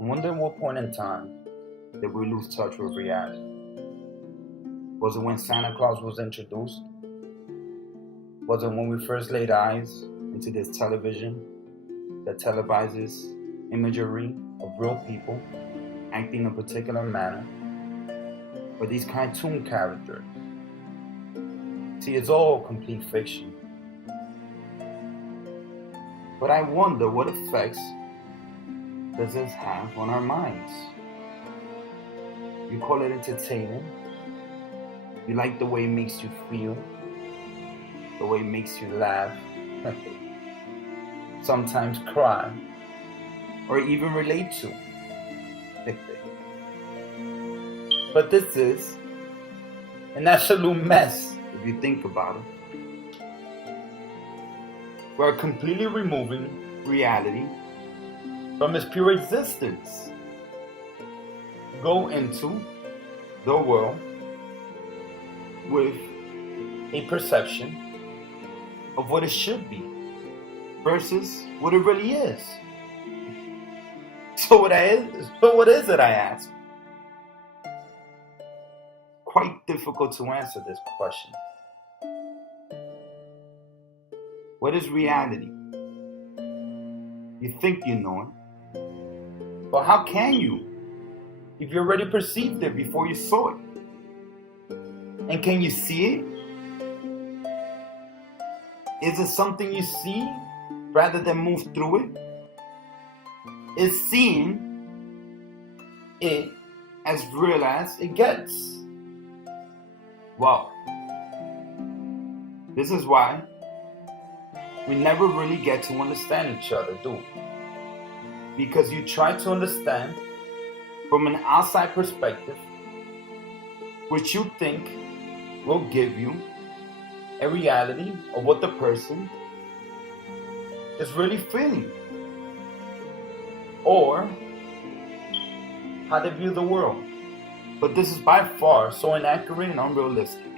I wonder what point in time did we lose touch with reality? Was it when Santa Claus was introduced? Was it when we first laid eyes into this television that televises imagery of real people acting a particular manner? Or these cartoon characters? See, it's all complete fiction. But I wonder what effects does this have on our minds? You call it entertainment. You like the way it makes you feel, the way it makes you laugh, sometimes cry, or even relate to. But this is an absolute mess if you think about it. We're completely removing reality from its pure existence. Go into the world with a perception of what it should be versus what it really is. So what is it, I ask? Quite difficult to answer this question. What is reality? You think you know it, but how can you if you already perceived it before you saw it? And can you see it? Is it something you see rather than move through it? Is seeing it as real as it gets? Well, this is why we never really get to understand each other, do we? Because you try to understand from an outside perspective, which you think will give you a reality of what the person is really feeling, or how they view the world. But this is by far so inaccurate and unrealistic.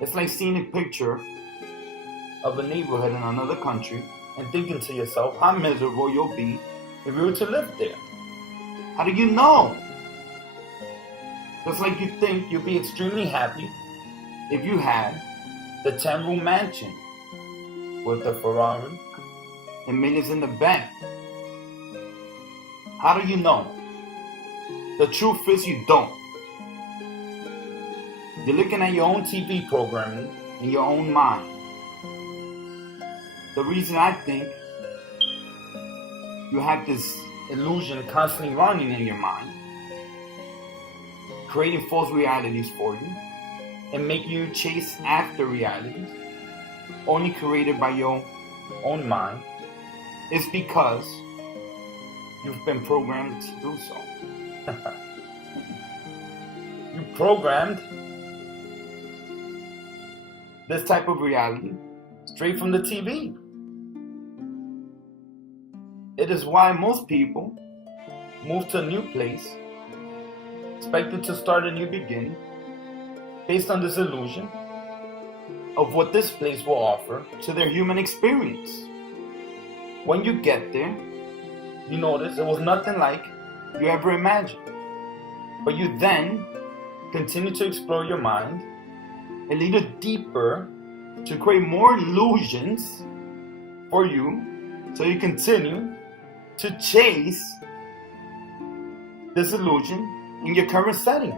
It's like seeing a picture of a neighborhood in another country and thinking to yourself how miserable you'll be if you were to live there. How do you know? Just like you think you'll be extremely happy if you had the 10-room mansion with the Ferrari and millions in the bank. How do you know? The truth is you don't. You're looking at your own TV programming in your own mind. The reason I think you have this illusion constantly running in your mind, creating false realities for you, and making you chase after realities only created by your own mind, is because you've been programmed to do so. You programmed this type of reality straight from the TV. It is why most people move to a new place, expecting to start a new beginning, based on this illusion of what this place will offer to their human experience. When you get there, you notice it was nothing like you ever imagined. But you then continue to explore your mind a little deeper to create more illusions for you, so you continue to chase this illusion in your current setting.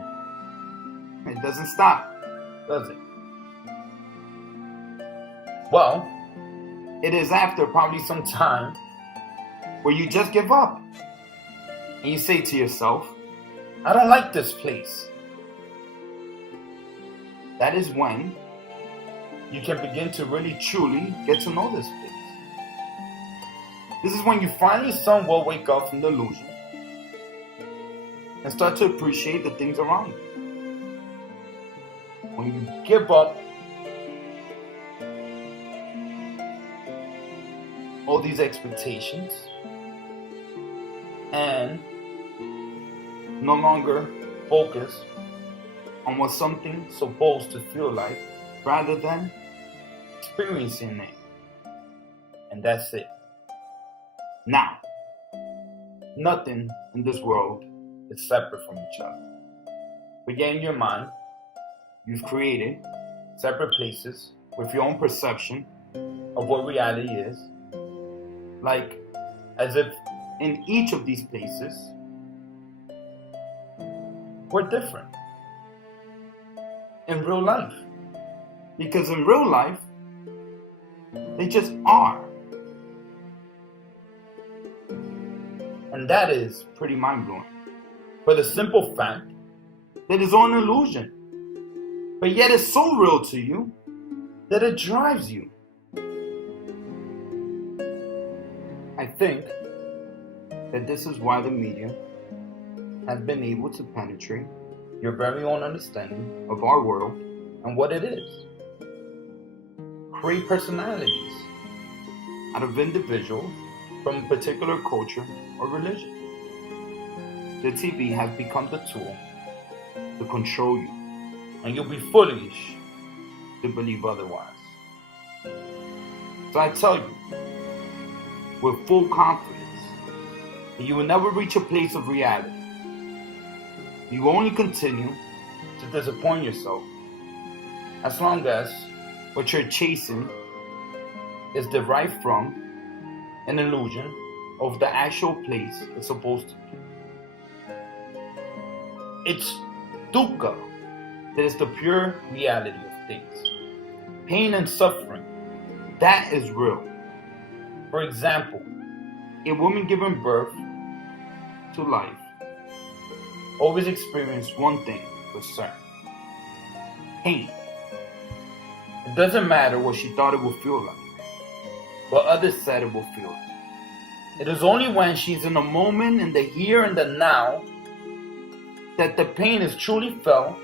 It doesn't stop, does it? Well, it is after probably some time where you just give up and you say to yourself, I don't like this place. That is when you can begin to really truly get to know this place. This is when you finally somewhat wake up from the illusion and start to appreciate the things around you. When you give up all these expectations and no longer focus on what something's supposed to feel like, rather than experiencing it. And that's it. Now, Nothing in this world is separate from each other. But yet in your mind, you've created separate places with your own perception of what reality is. Like, as if in each of these places, we're different. In real life. Because in real life, they just are. And that is pretty mind-blowing. For the simple fact that it's all an illusion. But yet it's so real to you that it drives you. I think that this is why the media has been able to penetrate your very own understanding of our world and what it is. Create personalities out of individuals from a particular culture or religion. The TV has become the tool to control you, and you'll be foolish to believe otherwise. So I tell you, with full confidence, that you will never reach a place of reality. You will only continue to disappoint yourself as long as what you're chasing is derived from an illusion of the actual place it's supposed to be. It's dukkha that is the pure reality of things. Pain and suffering, that is real. For example, a woman giving birth to life always experiences one thing for certain: pain. It doesn't matter what she thought it would feel like, but others said it will feel like. It is only when she's in the moment, in the here and the now, that the pain is truly felt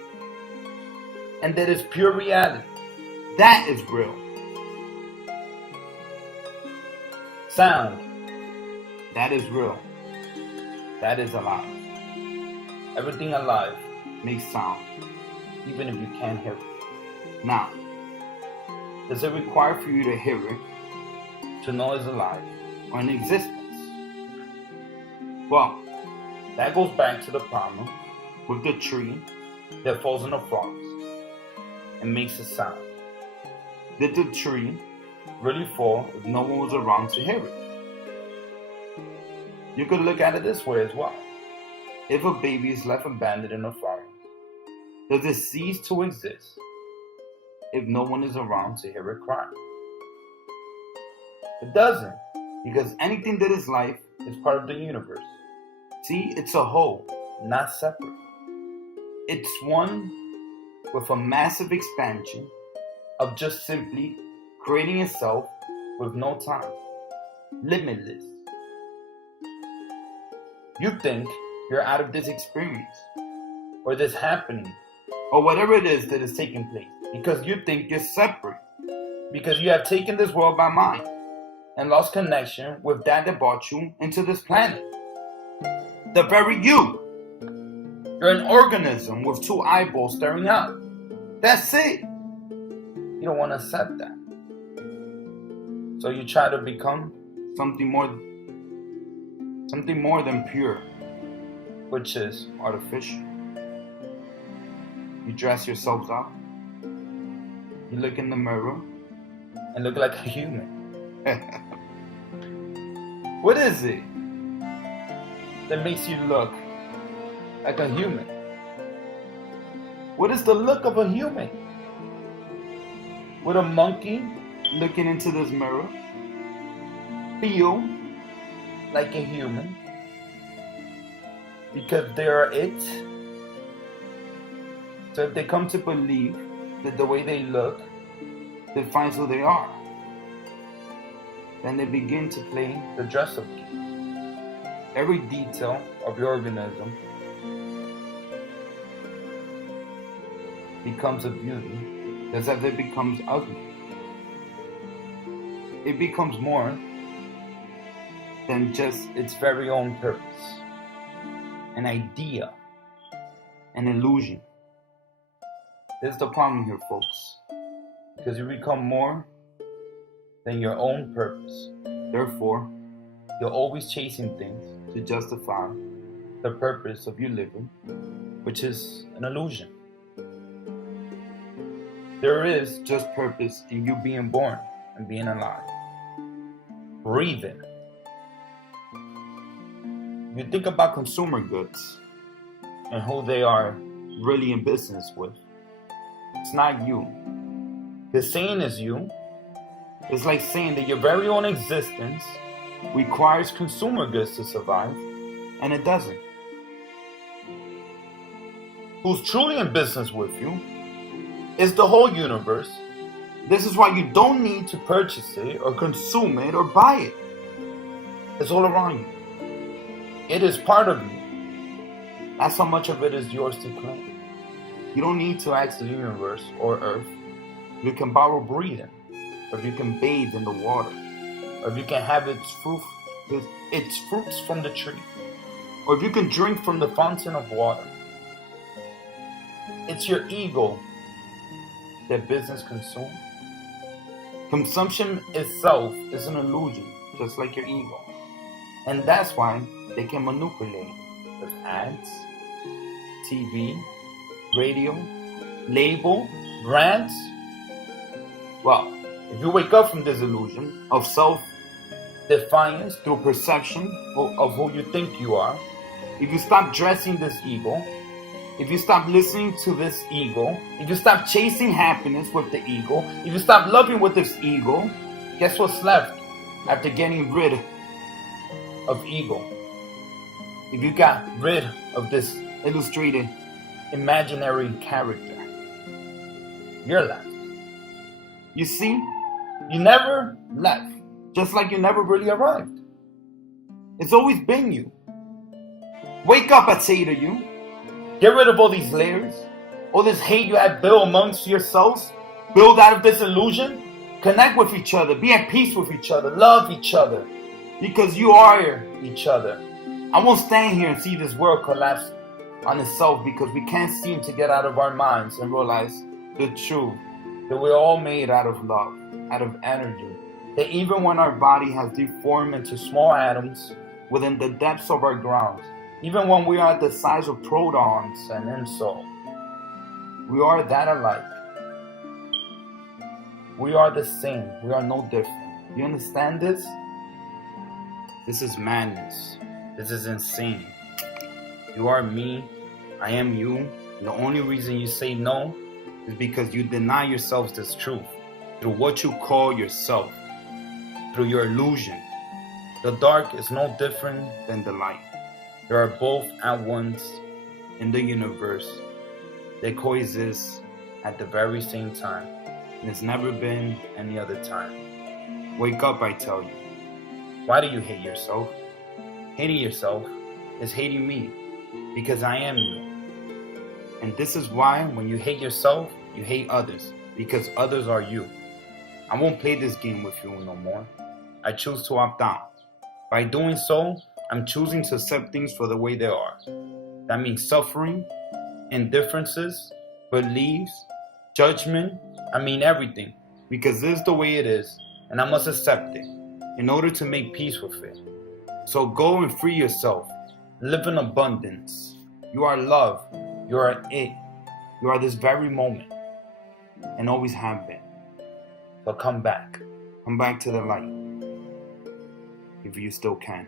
and that is pure reality. That is real. Sound, that is real. That is alive. Everything alive makes sound, even if you can't hear it. Now, does it require for you to hear it to know it's alive or in existence? Well, that goes back to the problem with the tree that falls in the forest and makes a sound. Did the tree really fall if no one was around to hear it? You could look at it this way as well. If a baby is left abandoned in a forest, does it cease to exist if no one is around to hear it cry? It doesn't, because anything that is life is part of the universe. See, it's a whole, not separate. It's one with a massive expansion of just simply creating itself with no time. Limitless. You think you're out of this experience, or this happening, or whatever it is that is taking place, because you think you're separate, because you have taken this world by mind and lost connection with that brought you into this planet. The very you. You're an organism with two eyeballs staring out. That's it. You don't want to accept that. So you try to become something more than pure, which is artificial. You dress yourselves up. You look in the mirror and look like a human. What is it that makes you look like a human? What is the look of a human? Would a monkey looking into this mirror feel like a human because they are it? So if they come to believe that the way they look defines who they are, then they begin to play the dress-up game. Every detail of your organism becomes a beauty, just as it becomes ugly. It becomes more than just its very own purpose, an idea, an illusion. This is the problem here, folks, because you become more than your own purpose. Therefore, You're always chasing things to justify the purpose of you living, which is an illusion. There is just purpose in you being born and being alive. Breathing. You think about consumer goods and who they are really in business with. It's not you. The saying is you. It's like saying that your very own existence requires consumer goods to survive, and it doesn't. Who's truly in business with you is the whole universe. This is why you don't need to purchase it or consume it or buy it. It's all around you. It is part of you. That's how much of it is yours to claim. You don't need to ask the universe or earth. You can borrow breathing, or you can bathe in the water, or you can have its fruits from the tree, or if you can drink from the fountain of water. It's your ego that business consumes. Consumption itself is an illusion, just like your ego. And that's why they can manipulate with ads, TV, radio, label, brands. Well, if you wake up from this illusion of self-defiance through perception of who you think you are, if you stop dressing this ego, if you stop listening to this ego, if you stop chasing happiness with the ego, if you stop loving with this ego, guess what's left after getting rid of ego? If you got rid of this illustrated imaginary character, you're left. You see, you never left, just like you never really arrived. It's always been you. Wake up, I say to you. Get rid of all these layers, all this hate you have built amongst yourselves. Build out of this illusion. Connect with each other. Be at peace with each other. Love each other. Because you are each other. I won't stand here and see this world collapse on itself because we can't seem to get out of our minds and realize the truth. That we're all made out of love, out of energy. That even when our body has deformed into small atoms within the depths of our ground, even when we are the size of protons and insult, we are that alike. We are the same. We are no different. You understand this? This is madness. This is insane. You are me. I am you. The only reason you say no is because you deny yourselves this truth through what you call yourself, through your illusion. The dark is no different than the light. They are both at once in the universe. They coexist at the very same time, and it's never been any other time. Wake up, I tell you. Why do you hate yourself? Hating yourself is hating me, because I am you. And this is why when you hate yourself, you hate others, because others are you. I won't play this game with you no more. I choose to opt out. By doing so, I'm choosing to accept things for the way they are. That means suffering, indifferences, beliefs, judgment. I mean everything. Because this is the way it is, and I must accept it in order to make peace with it. So go and free yourself. Live in abundance. You are love. You are it. You are this very moment. And always have been. So come back. Come back to the light. If you still can.